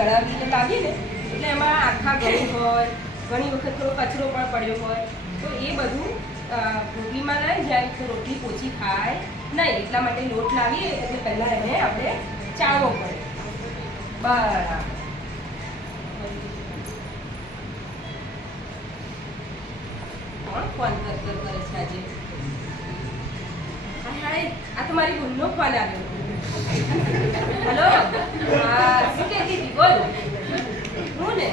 દળાવીને લાવીએ ને એટલે એમાં આખા ઘઉં હોય ઘણી વખત થોડો કચરો પણ પડ્યો હોય તો એ બધું રોટલીમાં લઈ જાય તો રોટલી પોચી ખાય નહીં એટલા માટે લોટ લાવીએ એટલે પહેલાં એને આપણે ચાળવો પડે બરાબર કોણ ફોન કર છે આજે. આ તો મારી ભૂલનો ફોન આવ્યો. હલો શું કહેતી હતી? બોલ. હું ને?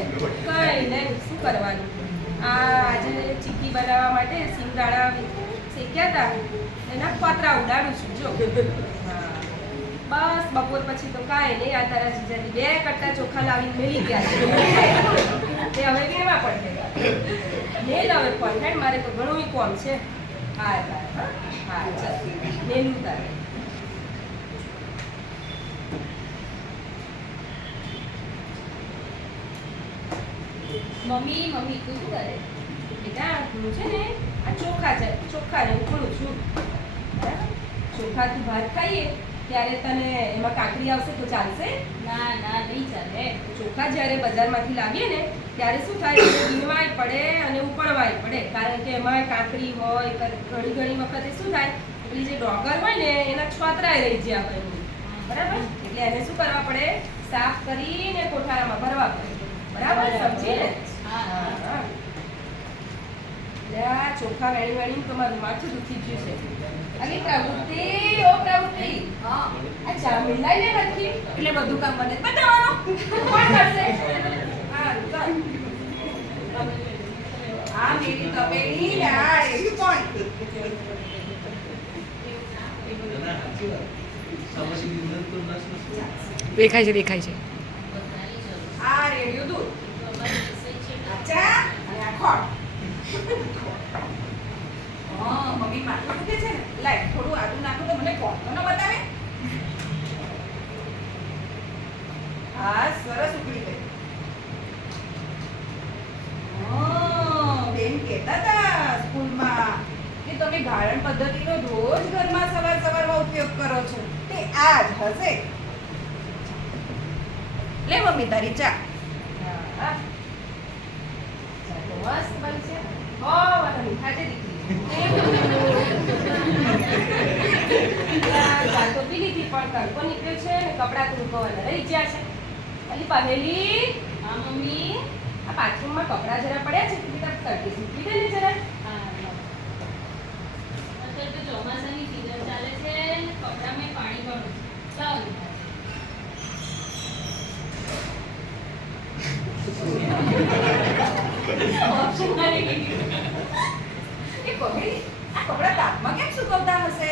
કઈ નહીં, શું કરવાનું? આ આજે ચીકી બનાવવા માટે સિંગદાણા શેક્યા હતા એના પાત્રા ઉડાડું છું, જો. બસ, બપોર પછી તો કાંઈ નહીં. આ તારા જીજાની બે કટ્ટા ચોખા લાવીને મેલી ગયા તે હવે કેવા પડશે મેલ હવે પણ મારે તો ઘણું કોમ છે. હા હા હા ચાલ. મેલું તારે મમ્મી મમ્મી, તું શું કરે બેટા હું છે ને આ ચોખા છે ચોખાને ઉકળું છું? ચોખા તું ભાત ખાઈએ. ત્યારે તને એમાં કાકડી આવશે તો ચાલશે? ના ના નહીં ચાલે. ચોખા જ્યારે બજારમાંથી લાવીએ ને ત્યારે શું થાય? એને પડે અને ઉકળવાય પડે. કારણ કે એમાં કાકડી હોય ઘણી ઘણી વખતે શું થાય? પેલી જે ડોગર હોય ને એના છોતરાય રહી ગયા હોય બરાબર? એટલે એને શું કરવા પડે? સાફ કરીને કોઠારામાં ભરવા પડે. બરાબર? સમજી ને હા. હા. હા. ચોખા વેણી વેણી તમારું માથું દુખી ગયું છે. અને પ્રવૃત્તિ ઓ પ્રવૃત્તિ. હા. અચ્છા ચા મિલાઈ લે નથી એટલે બધું કામ મને બતાવવાનું કોણ કરશે? આ મેરી તપેલી આ એવી કોણ દેખાય છે દેખાય છે. આ રેડિયો દૂર તમારી રસોઈ છે આ ચા અને આ ખોળ હા, મમ્મી માથું દુખે છે ને? લાય થોડું આદુ નાખો તો મને કોણ ન બતાવે. હા, સરસ ઉકળી ગઈ. બેન કહેતા હતા સ્કૂલમાં કે તમે ગાળણ પદ્ધતિનો રોજ ઘરમાં સવાર સવારમાં ઉપયોગ કરો છો. તે આ જ હશે. લે મમ્મી તારી ચા. ચા પણ તડકો નીકળ્યો છે અને કપડાં તો રહી ગયા છે. અલી પહેલી હા મમ્મી આ બાથરૂમમાં કપડાં જરા પડ્યા છે. તું તડકે સૂકવી દે ને જરા. અત્યારે તો ચોમાસાની સિઝન ચાલે છે કપડામાં પાણી ભરું લીધા ઓપ્શન મારી ગઈ એ પહેલી આ કપડાં તાપમાં કેમ સુકવતા હશે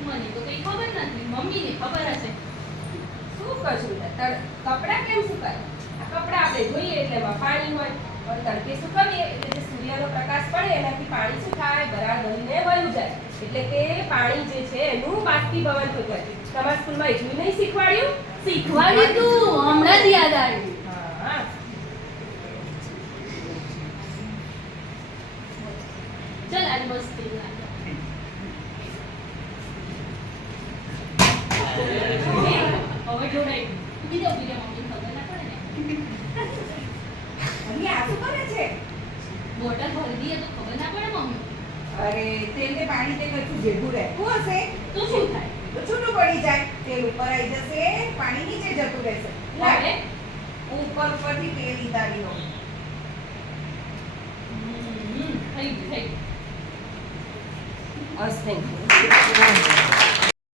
મને તો કઈ ખબર નથી મમ્મીને ખબર હશે. શું કરશું કપડાં કેમ સુકાય? આ કપડાં આપણે ધોઈએ એટલે એમાં પાણી હોય પણ તડકે સુકાવીએ એટલે જે સૂર્યનો પ્રકાશ પડે એનાથી પાણી શું થાય? બરાબર બનીને વયું જાય. એટલે કે પાણી જે છે એનું બાષ્પીભવન થતું હોય. તમારા સ્કૂલમાં એટલું નહીં શીખવાડ્યું? શીખવાડ્યું હમણાં જ યાદ આવ્યું હા ચાલ આજ બસ થઈ ગયા હવે જોડાઈ બીજો બીજો મમ્મી ખબર ના પડે ને અહીં આ શું કરે છે? બોટલ ભરી દીએ તો ખબર ના પડે મમ્મી. અરે તેલ ને પાણી તે કશું ભેગું રહેતું હશે. તો શું થાય? તો છૂટું પડી જાય. તેલ ઉપર આવી જશે પાણી નીચે જતું રહેશે. લાગે ઉપર ઉપરથી તેલ ઉતારી લો થઈ ગયું થઈ ગયું. અસ થેન્ક યુ